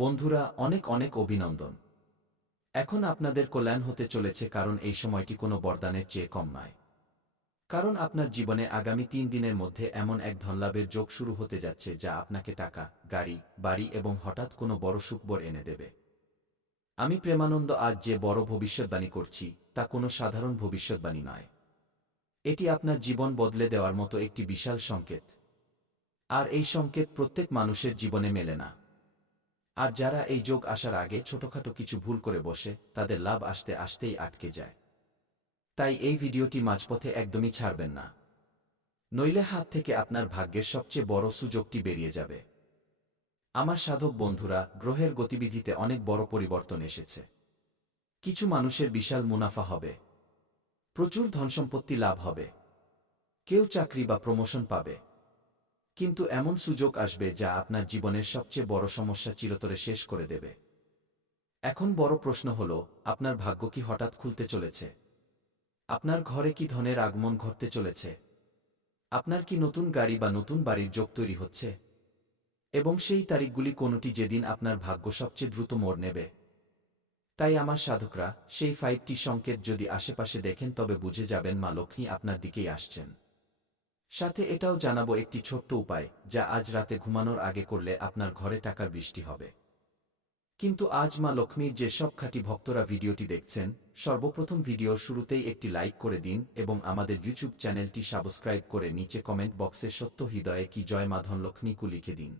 বন্ধুরা, অনেক অনেক অভিনন্দন। এখন আপনাদের কল্যাণ হতে চলেছে, কারণ এই সময়টি কোনো বরদানের চেয়ে কম নয়। কারণ আপনার জীবনে আগামী 3 দিনের মধ্যে এমন এক ধনলাভের যোগ শুরু হতে যাচ্ছে যা আপনাকে টাকা, গাড়ি, বাড়ি এবং হঠাৎ কোনো বড় সুখবর এনে দেবে। আমি প্রেমানন্দ আজ যে বড় ভবিষ্যৎবাণী করছি তা কোনো সাধারণ ভবিষ্যৎবাণী নয়। এটি আপনার জীবন বদলে দেওয়ার মতো একটি বিশাল সংকেত। আর এই সংকেত প্রত্যেক মানুষের জীবনে মেলে না। আর যারা এই যোগ আসার আগে ছোটখাটো কিছু ভুল করে বসে, তাদের লাভ আসতে আসতেই আটকে যায়। তাই এই ভিডিওটি মাঝপথে একদমই ছাড়বেন না, নইলে হাত থেকে আপনার ভাগ্যের সবচেয়ে বড় সুযোগটি বেরিয়ে যাবে। আমার সাধক বন্ধুরা, গ্রহের গতিবিধিতে অনেক বড় পরিবর্তন এসেছে। কিছু মানুষের বিশাল মুনাফা হবে, প্রচুর ধনসম্পত্তি লাভ হবে, কেউ চাকরি বা প্রমোশন পাবে। কিন্তু এমন সুযোগ আসবে যা আপনার জীবনের সবচেয়ে বড় সমস্যা চিরতরে শেষ করে দেবে। এখন বড় প্রশ্ন হল, আপনার ভাগ্য কি হঠাৎ খুলতে চলেছে? আপনার ঘরে কি ধনের আগমন ঘটতে চলেছে? আপনার কি নতুন গাড়ি বা নতুন বাড়ির যোগ তৈরি হচ্ছে? এবং সেই তারিখগুলি কোনটি যেদিন আপনার ভাগ্য সবচেয়ে দ্রুত মোড় নেবে? তাই আমার সাধকরা, সেই 5টি সংকেত যদি আশেপাশে দেখেন তবে বুঝে যাবেন মা লক্ষ্মী আপনার দিকেই আসছেন। সাথে এটাও জানাবো একটি ছোট্ট উপায় যা আজ রাতে ঘুমানোর আগে করলে আপনার ঘরে টাকার বৃষ্টি হবে। কিন্তু আজ মা লক্ষ্মীর যে সব খাঁটি ভক্তরা ভিডিওটি দেখছেন, সর্বপ্রথম ভিডিওর শুরুতেই একটি লাইক করে দিন এবং আমাদের ইউটিউব চ্যানেলটি সাবস্ক্রাইব করে নিচে কমেন্ট বক্সে সত্য হৃদয়ে কি জয় মা ধনলক্ষ্মীকু লিখে দিন।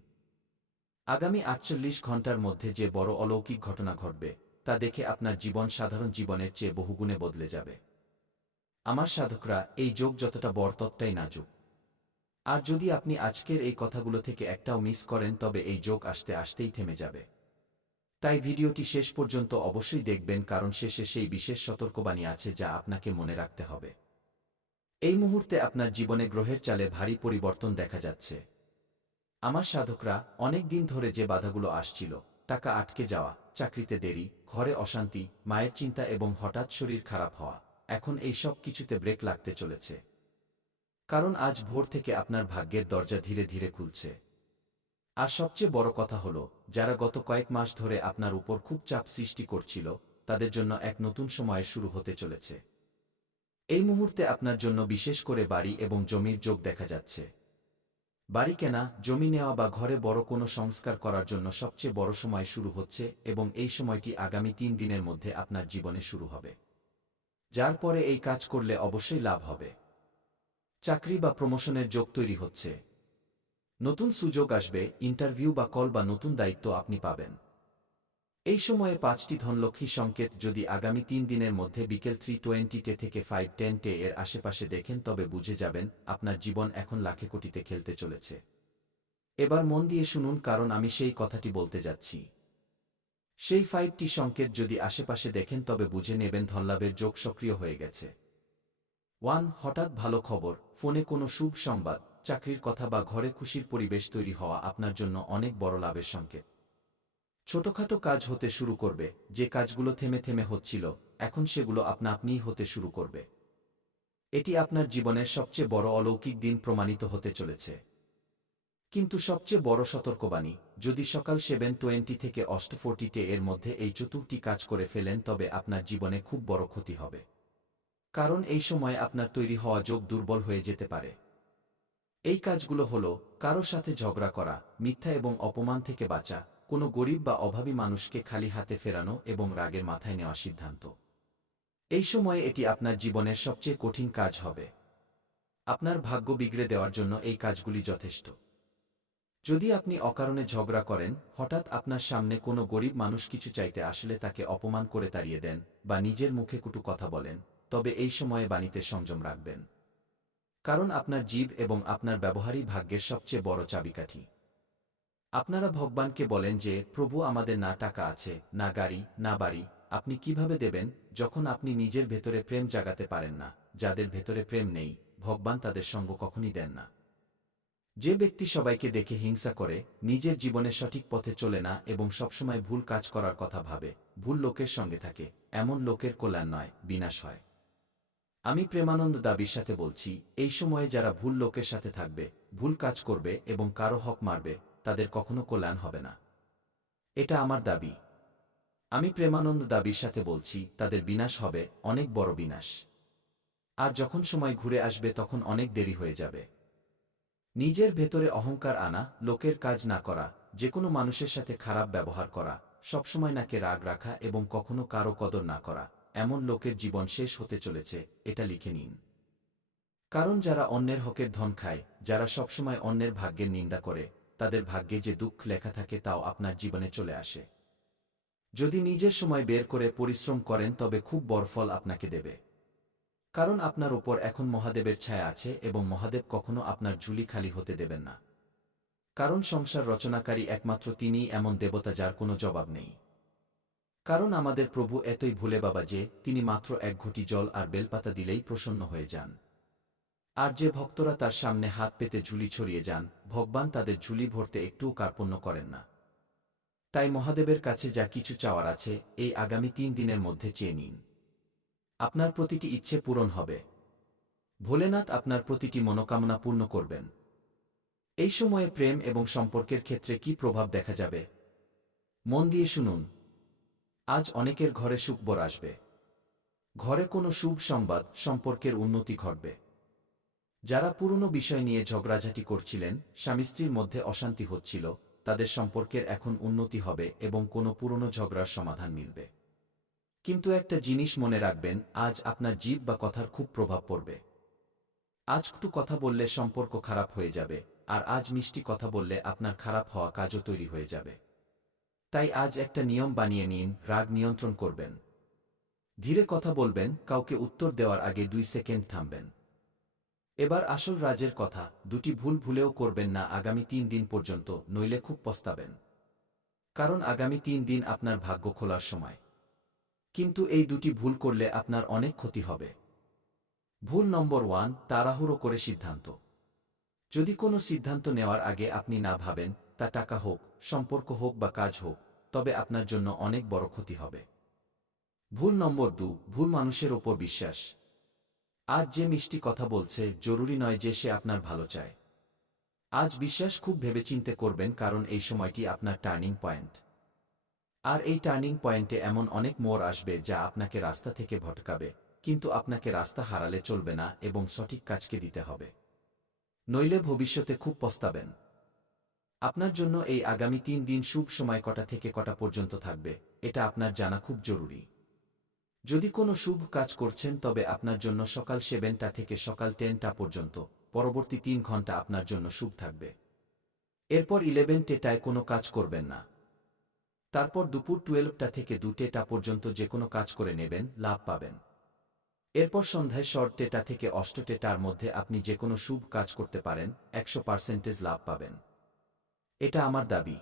আগামী 48 ঘন্টার মধ্যে যে বড় অলৌকিক ঘটনা ঘটবে তা দেখে আপনার জীবন সাধারণ জীবনের চেয়ে বহুগুণে বদলে যাবে। আমার সাধকরা, এই যোগ যতটা বড় ততটাই নাজুক। আর যদি আপনি আজকের এই কথাগুলো থেকে একটাও মিস করেন তবে এই যোগ আসতে আসতেই থেমে যাবে। তাই ভিডিওটি শেষ পর্যন্ত অবশ্যই দেখবেন, কারণ শেষে সেই বিশেষ সতর্কবাণী আছে যা আপনাকে মনে রাখতে হবে। এই মুহূর্তে আপনার জীবনে গ্রহের চালে ভারী পরিবর্তন দেখা যাচ্ছে। আমার সাধকরা, অনেক দিন ধরে যে বাধাগুলো আসছিল, টাকা আটকে যাওয়া, চাকরিতে দেরি, ঘরে অশান্তি, মায়ের চিন্তা এবং হঠাৎ শরীর খারাপ হওয়া, এখন এই সব কিছুতে ব্রেক লাগতে চলেছে। কারণ আজ ভোর থেকে আপনার ভাগ্যের দরজা ধীরে ধীরে খুলছে। আর সবচেয়ে বড় কথা হল, যারা গত কয়েক মাস ধরে আপনার উপর খুব চাপ সৃষ্টি করছিল, তাদের জন্য এক নতুন সময় শুরু হতে চলেছে। এই মুহূর্তে আপনার জন্য বিশেষ করে বাড়ি এবং জমির যোগ দেখা যাচ্ছে। বাড়ি কেনা, জমি নেওয়া বা ঘরে বড় কোনো সংস্কার করার জন্য সবচেয়ে বড় সময় শুরু হচ্ছে এবং এই সময়টি আগামী 3 দিনের মধ্যে আপনার জীবনে শুরু হবে। যার পরে এই কাজ করলে অবশ্যই লাভ হবে। চাকরি বা প্রমোশনের যোগ তৈরি হচ্ছে। নতুন সুযোগ আসবে, ইন্টারভিউ বা কল বা নতুন দায়িত্ব আপনি পাবেন। এই সময়ে 5টি ধনলক্ষ্মী সংকেত যদি আগামী 3 দিনের মধ্যে বিকেল 3:20 থেকে 5:10 এর আশেপাশে দেখেন তবে বুঝে যাবেন আপনার জীবন এখন লাখে কোটিতে খেলতে চলেছে। এবার মন দিয়ে শুনুন, কারণ আমি সেই কথাটি বলতে যাচ্ছি। সেই 5টি সংকেত যদি আশেপাশে দেখেন তবে বুঝে নেবেন ধনলাভের যোগ সক্রিয় হয়ে গেছে। 1. হঠাৎ ভালো খবর, ফোনে কোনো শুভ সংবাদ, চাকরির কথা বা ঘরে খুশির পরিবেশ তৈরি হওয়া আপনার জন্য অনেক বড় লাভের সংকেত। ছোটখাটো কাজ হতে শুরু করবে, যে কাজগুলো থেমে থেমে হচ্ছিল, এখন সেগুলো আপনা আপনিই হতে শুরু করবে। এটি আপনার জীবনের সবচেয়ে বড় অলৌকিক দিন প্রমাণিত হতে চলেছে। কিন্তু সবচেয়ে বড় সতর্কবাণী, যদি সকাল 7:20 থেকে 8:40 এর মধ্যে এই চতুর্থটি কাজ করে ফেলেন তবে আপনার জীবনে খুব বড় ক্ষতি হবে। কারণ এই সময় আপনার তৈরি হওয়া যোগ দুর্বল হয়ে যেতে পারে। এই কাজগুলো হল, কারো সাথে ঝগড়া করা, মিথ্যা এবং অপমান থেকে বাঁচা, কোনো গরিব বা অভাবী মানুষকে খালি হাতে ফেরানো এবং রাগের মাথায় নেওয়া সিদ্ধান্ত। এই সময়ে এটি আপনার জীবনের সবচেয়ে কঠিন কাজ হবে। আপনার ভাগ্য বিগড়ে দেওয়ার জন্য এই কাজগুলি যথেষ্ট। যদি আপনি অকারণে ঝগড়া করেন, হঠাৎ আপনার সামনে কোনো গরিব মানুষ কিছু চাইতে আসলে তাকে অপমান করে তাড়িয়ে দেন বা নিজের মুখে কটু কথা বলেন, তবে এই সময়ে বাণীতে সংযম রাখবেন। কারণ আপনার জিভ এবং আপনার ব্যবহারই ভাগ্যের সবচেয়ে বড় চাবিকাঠি। আপনারা ভগবানকে বলেন যে, প্রভু, আমাদের না টাকা আছে, না গাড়ি, না বাড়ি, আপনি কিভাবে দেবেন? যখন আপনি নিজের ভেতরে প্রেম জাগাতে পারেন না, যাদের ভেতরে প্রেম নেই, ভগবান তাদের সঙ্গ কখনই দেন না। যে ব্যক্তি সবাইকে দেখে হিংসা করে, নিজের জীবনে সঠিক পথে চলে না এবং সবসময় ভুল কাজ করার কথা ভাবে, ভুল লোকের সঙ্গে থাকে, এমন লোকের কল্যাণ নয়, বিনাশ হয়। আমি প্রেমানন্দ দাবির সাথে বলছি, এই সময়ে যারা ভুল লোকের সাথে থাকবে, ভুল কাজ করবে এবং কারো হক মারবে, তাদের কখনো কল্যাণ হবে না। এটা আমার দাবি। আমি প্রেমানন্দ দাবির সাথে বলছি, তাদের বিনাশ হবে, অনেক বড় বিনাশ। আর যখন সময় ঘুরে আসবে তখন অনেক দেরি হয়ে যাবে। নিজের ভেতরে অহংকার আনা, লোকের কাজ না করা, যে কোনো মানুষের সাথে খারাপ ব্যবহার করা, সবসময় নাকে রাগ রাখা এবং কখনো কারো কদর না করা, এমন লোকের জীবন শেষ হতে চলেছে, এটা লিখে নিন। কারণ যারা অন্যের হকের ধন খায়, যারা সবসময় অন্যের ভাগ্যের নিন্দা করে, তাদের ভাগ্যে যে দুঃখ লেখা থাকে তাও আপনার জীবনে চলে আসে। যদি নিজের সময় বের করে পরিশ্রম করেন তবে খুব বড় ফল আপনাকে দেবে। কারণ আপনার ওপর এখন মহাদেবের ছায়া আছে এবং মহাদেব কখনো আপনার ঝুলি খালি হতে দেবেন না। কারণ সংসার রচনাকারী একমাত্র তিনিই এমন দেবতা যার কোনো জবাব নেই। কারণ আমাদের প্রভু এতই ভুলে বাবা যে তিনি মাত্র এক ঘটি জল আর বেলপাতা দিলেই প্রসন্ন হয়ে যান। আর যে ভক্তরা তার সামনে হাত পেতে ঝুলি ছড়িয়ে যান, ভগবান তাদের ঝুলি ভরতে একটুও কার্পণ্য করেন না। তাই মহাদেবের কাছে যা কিছু চাওয়ার আছে, এই আগামী 3 দিনের মধ্যে চেয়ে নিন। আপনার প্রতিটি ইচ্ছে পূরণ হবে। ভোলেনাথ আপনার প্রতিটি মনোকামনা পূর্ণ করবেন। এই সময়ে প্রেম এবং সম্পর্কের ক্ষেত্রে কি প্রভাব দেখা যাবে? মন দিয়ে শুনুন। আজ অনেকের ঘরে সুখবর আসবে। ঘরে কোনো শুভ সংবাদ, সম্পর্কের উন্নতি ঘটবে। যারা পুরনো বিষয় নিয়ে ঝগড়াঝাটি করছিলেন, স্বামী স্ত্রীর মধ্যে অশান্তি হচ্ছিল, তাদের সম্পর্কের এখন উন্নতি হবে এবং কোনো পুরনো ঝগড়ার সমাধান মিলবে। কিন্তু একটা জিনিস মনে রাখবেন, আজ আপনার জিভ বা কথার খুব প্রভাব পড়বে। আজ একটু কথা বললে সম্পর্ক খারাপ হয়ে যাবে, আর আজ মিষ্টি কথা বললে আপনার খারাপ হওয়া কাজও তৈরি হয়ে যাবে। তাই আজ একটা নিয়ম বানিয়ে নিন, রাগ নিয়ন্ত্রণ করবেন। ধীরে কথা বলবেন, কাউকে উত্তর দেওয়ার আগে 2 সেকেন্ড থামবেন। এবার আসল রাজের কথা, দুটি ভুল ভুলেও করবেন না আগামী 3 দিন পর্যন্ত, নইলে খুব পস্তাবেন। কারণ আগামী 3 দিন আপনার ভাগ্য খোলার সময়। কিন্তু এই দুটি ভুল করলে আপনার অনেক ক্ষতি হবে। ভুল নম্বর 1, তাড়াহুড়ো করে সিদ্ধান্ত। যদি কোনো সিদ্ধান্ত নেওয়ার আগে আপনি না ভাবেন, তা টাকা হোক, সম্পর্ক হোক বা কাজ হোক, তবে আপনার জন্য অনেক বড় ক্ষতি হবে। ভুল নম্বর 2, ভুল মানুষের ওপর বিশ্বাস। আজ যে মিষ্টি কথা বলছে, জরুরি নয় যে সে আপনার ভালো চায়। আজ বিশ্বাস খুব ভেবেচিন্তে করবেন, কারণ এই সময়টি আপনার টার্নিং পয়েন্ট। আর এই টার্নিং পয়েন্টে এমন অনেক মোড় আসবে যা আপনাকে রাস্তা থেকে ভটকাবে, কিন্তু আপনাকে রাস্তা হারালে চলবে না এবং সঠিক কাজকে দিতে হবে। নইলে ভবিষ্যতে খুব পস্তাবেন। আপনার জন্য এই আগামী 3 দিন শুভ সময় কটা থেকে কটা পর্যন্ত থাকবে, এটা আপনার জানা খুব জরুরি। যদি কোনো শুভ কাজ করছেন তবে আপনার জন্য সকাল 7টা থেকে সকাল 10টা পর্যন্ত, পরবর্তী 3 ঘন্টা আপনার জন্য শুভ থাকবে। এরপর 11টায় কোনো কাজ করবেন না। তারপর দুপুর 12টা থেকে 2টা পর্যন্ত যে কোনো কাজ করে নেবেন, লাভ পাবেন। এরপর সন্ধ্যায় 6টা থেকে 8টার মধ্যে আপনি যে কোনো শুভ কাজ করতে পারেন, 100% লাভ পাবেন। এটা আমার দাবি।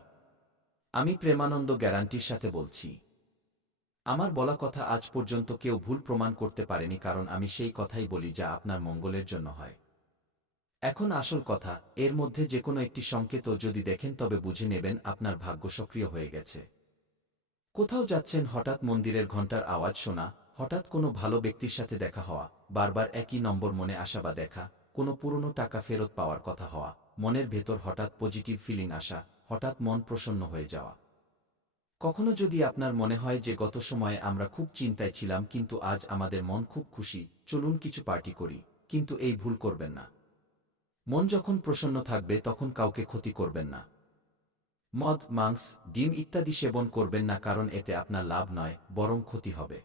আমি প্রেমানন্দ গ্যারান্টির সাথে বলছি। আমার বলা কথা আজ পর্যন্ত কেউ ভুল প্রমাণ করতে পারেনি, কারণ আমি সেই কথাই বলি যা আপনার মঙ্গলের জন্য হয়। এখন আসল কথা, এর মধ্যে যে কোনো একটি সংকেতও যদি দেখেন তবে বুঝে নেবেন আপনার ভাগ্য সক্রিয় হয়ে গেছে। কোথাও যাচ্ছেন, হঠাৎ মন্দিরের ঘণ্টার আওয়াজ শোনা, হঠাৎ কোনো ভালো ব্যক্তির সাথে দেখা হওয়া, বারবার একই নম্বর মনে আসা বা দেখা, কোনো পুরনো টাকা ফেরত পাওয়ার কথা হওয়া, মনের ভেতর হঠাৎ পজিটিভ ফিলিং আসা, হঠাৎ মন প্রসন্ন হয়ে যাওয়া। কখনো যদি আপনার মনে হয় যে গত সময়ে আমরা খুব চিন্তায় ছিলাম কিন্তু আজ আমাদের মন খুব খুশি, চলুন কিছু পার্টি করি, কিন্তু এই ভুল করবেন না। মন যখন প্রসন্ন থাকবে তখন কাউকে ক্ষতি করবেন না। মদ, মাংস, ডিম ইত্যাদি সেবন করবেন না, কারণ এতে আপনার লাভ নয়, বরং ক্ষতি হবে।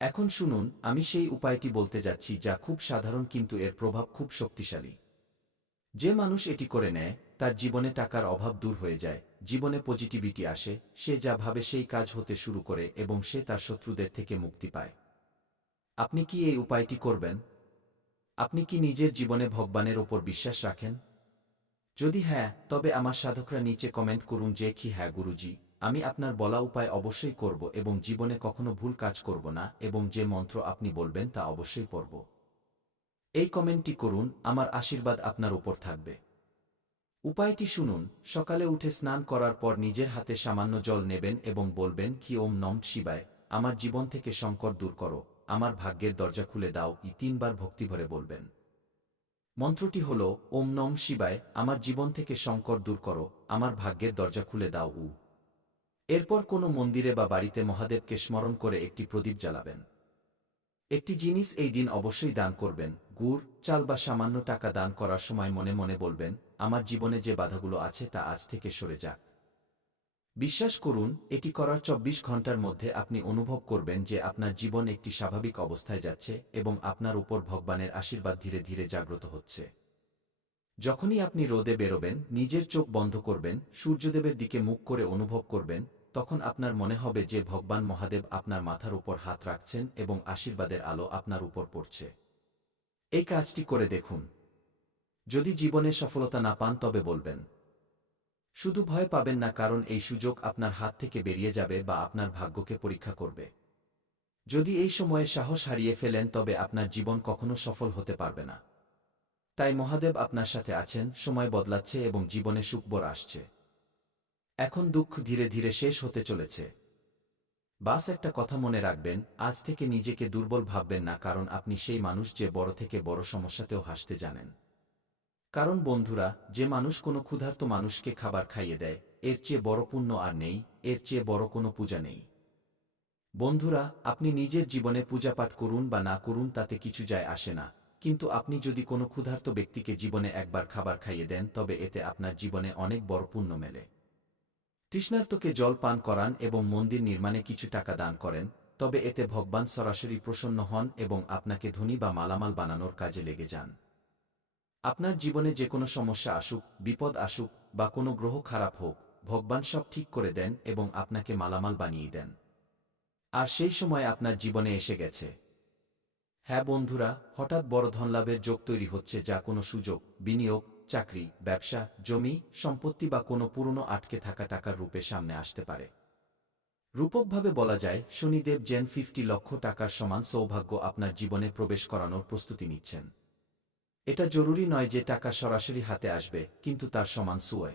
এখন শুনুন, আমি সেই উপায়টি বলতে যাচ্ছি যা খুব সাধারণ কিন্তু এর প্রভাব খুব শক্তিশালী। যে মানুষ এটি করে নেয়, তার জীবনে টাকার অভাব দূর হয়ে যায়, জীবনে পজিটিভিটি আসে, সে যা ভাবে সেই কাজ হতে শুরু করে এবং সে তার শত্রুদের থেকে মুক্তি পায়। আপনি কি এই উপায়টি করবেন? আপনি কি নিজের জীবনে ভগবানের ওপর বিশ্বাস রাখেন? যদি হ্যাঁ, তবে আমার সাধকরা নিচে কমেন্ট করুন যে কি হ্যাঁ গুরুজি, আমি আপনার বলা উপায় অবশ্যই করব এবং জীবনে কখনো ভুল কাজ করব না এবং যে মন্ত্র আপনি বলবেন তা অবশ্যই পড়ব। এই কমেন্টটি করুন, আমার আশীর্বাদ আপনার উপর থাকবে। উপায়টি শুনুন, সকালে উঠে স্নান করার পর নিজের হাতে সামান্য জল নেবেন এবং বলবেন কি ওম নমঃ শিবায়, আমার জীবন থেকে সংকট দূর করো, আমার ভাগ্যের দরজা খুলে দাও, 3বার ভক্তিভরে বলবেন। মন্ত্রটি হল ওম নমঃ শিবায়, আমার জীবন থেকে সংকট দূর করো, আমার ভাগ্যের দরজা খুলে দাও। এরপর কোনো মন্দিরে বা বাড়িতে মহাদেবকে স্মরণ করে একটি প্রদীপ জ্বালাবেন। একটি জিনিস এই দিন অবশ্যই দান করবেন, গুড়, চাল বা সামান্য টাকা দান করার সময় মনে মনে বলবেন, আমার জীবনে যে বাধাগুলো আছে তা আজ থেকে সরে যাক। বিশ্বাস করুন, এটি করার ২৪ ঘন্টার মধ্যে আপনি অনুভব করবেন যে আপনার জীবন একটি স্বাভাবিক অবস্থায় যাচ্ছে এবং আপনার উপর ভগবানের আশীর্বাদ ধীরে ধীরে জাগ্রত হচ্ছে। যখনই আপনি রোদে বেরোবেন, নিজের চোখ বন্ধ করবেন, সূর্যদেবের দিকে মুখ করে অনুভব করবেন, তখন আপনার মনে হবে যে ভগবান মহাদেব আপনার মাথার উপর হাত রাখছেন এবং আশীর্বাদের আলো আপনার উপর পড়ছে। এই কাজটি করে দেখুন। যদি জীবনে সফলতা না পান তবে বলবেন। শুধু ভয় পাবেন না, কারণ এই সুযোগ আপনার হাত থেকে বেরিয়ে যাবে বা আপনার ভাগ্যকে পরীক্ষা করবে। যদি এই সময়ে সাহস হারিয়ে ফেলেন তবে আপনার জীবন কখনো সফল হতে পারবে না। তাই মহাদেব আপনার সাথে আছেন, সময় বদলাচ্ছে এবং জীবনে সুখবর আসছে। এখন দুঃখ ধীরে ধীরে শেষ হতে চলেছে। বাস একটা কথা মনে রাখবেন, আজ থেকে নিজেকে দুর্বল ভাববেন না, কারণ আপনি সেই মানুষ যে বড় থেকে বড় সমস্যাতেও হাসতে জানেন। কারণ বন্ধুরা, যে মানুষ কোনো ক্ষুধার্ত মানুষকে খাবার খাইয়ে দেয়, এর চেয়ে বড় পুণ্য আর নেই, এর চেয়ে বড় কোনো পূজা নেই। বন্ধুরা, আপনি নিজের জীবনে পূজাপাঠ করুন বা না করুন তাতে কিছু যায় আসে না, কিন্তু আপনি যদি কোনো ক্ষুধার্ত ব্যক্তিকে জীবনে একবার খাবার খাইয়ে দেন তবে এতে আপনার জীবনে অনেক বড় পুণ্য মেলে। তৃষ্ণার্তকে জল পান করান এবং মন্দির নির্মাণে কিছু টাকা দান করেন, তবে এতে ভগবান সরাসরি প্রসন্ন হন এবং আপনাকে ধনী বা মালামাল বানানোর কাজে লেগে যান। আপনার জীবনে যে কোনো সমস্যা আসুক, বিপদ আসুক বা কোনো গ্রহ খারাপ হোক, ভগবান সব ঠিক করে দেন এবং আপনাকে মালামাল বানিয়ে দেন। আর সেই সময় আপনার জীবনে এসে গেছে। হ্যাঁ বন্ধুরা, হঠাৎ বড় ধনলাভের যোগ তৈরি হচ্ছে, যা কোনো সুযোগ, বিনিয়োগ, চাকরি, ব্যবসা, জমি, সম্পত্তি বা কোনো পুরনো আটকে থাকা টাকার রূপে সামনে আসতে পারে। রূপকভাবে বলা যায়, শনিদেব যেন 50 লক্ষ টাকার সমান সৌভাগ্য আপনার জীবনে প্রবেশ করানোর প্রস্তুতি নিচ্ছেন। এটা জরুরি নয় যে টাকা সরাসরি হাতে আসবে, কিন্তু তার সমান সুয়